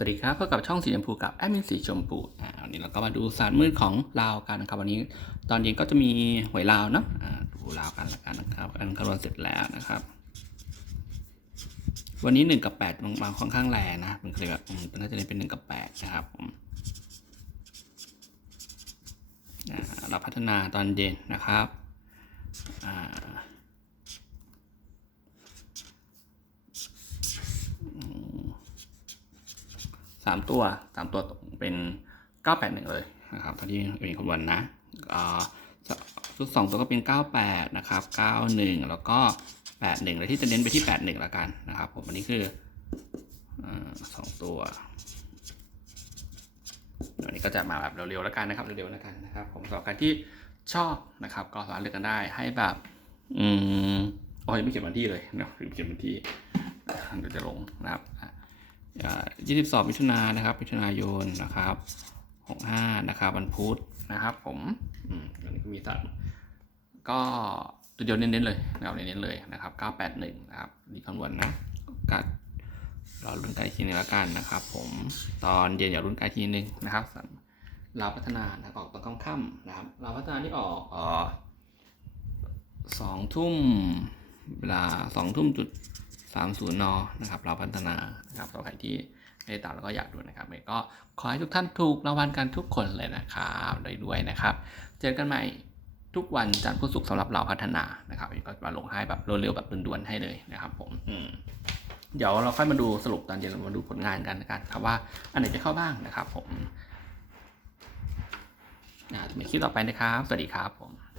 สวัสดีครับพบกับช่องสีชมพูกับแอดมินสีชมพูอ่าวันนี้เราก็มาดูศารมืดของลาวกันนะครับวันนี้ ตอนเย็นก็จะมีหวยลาวเนาะอ่าดูลาวกันละกันนะครับอันคำนวณเสร็จแล้วนะครับ วันนี้หนึ่งกับแปดบางบางค่อนข้างแรงนะมันก็เลยแบบอืมน่าจะเป็นหนึ่งกับแปดนะครับผมอ่าเราพัฒนาตอนเย็นนะครับอ่าามตัวสามตัวเป็นเก้าแปดหนึ่งเลยนะครับตอนที่เป็นคำนวณนะอ่าชุดสองตัวก็เป็นเก้าแปดนะครับเก้าหนึ่งแล้วก็แปดหนึ่งเลยที่จะเน้นไปที่แปดหนึ่งละกันนะครับผมอันนี้คือสองตัววันนี้ก็จะมาแบบเร็วๆแล้วกันนะครับเร็วๆแล้วกันนะครับ ผมสำหรับใครที่ชอบนะครับ ก็สามารถเลือกกันได้ให้แบบอืมโอ้ยไม่เขียนวันที่เลยเนาะลืมเขียนวันที่เดี๋ยวจะลงนะครับ ยี่สิบสองมิถุนายนนะครับ มิถุนายนนะครับหกห้านะครับวันพุธนะครับ ผมอืมอันนี้ก็มีสัตว์ก็ตัวเดียวเน้นๆเลยนะครับเน้นๆเลยนะครับเก้าแปดหนึ่งนะครับนี่คำนวณนะกัดรอรุ่นไกลทีนึงแล้วกันนะครับ ผมตอนเย็นอย่ารุ่นไกลทีนึงนะครับเราพัฒนานะออกตอนค่ำๆนะครับเราพัฒนาที่ออกอ่อสองทุ่มเวลาสองทุ่มจุด 30นนะครับเราพัฒนานะครับสำหรับใครที่ไม่ได้ตามแล้วก็อยากดูนะครับก็ขอให้ทุกท่านถูกรางวัลกันทุกคนเลยนะครับได้ด้วยนะครับ เจอกันใหม่ทุกวันจันทร์พุธศุกร์สำหรับเราพัฒนานะครับก็มาลงให้แบบเร็วๆแบบด่วนๆให้เลยนะครับผมอืมเดี๋ยวเราค่อยมาดูสรุปตอนเย็นเรามาดูผลงานกันนะครับว่าอันไหนจะเข้าบ้างนะครับ ผมนะจะมีคลิปต่อไปนะครับ สวัสดีครับผม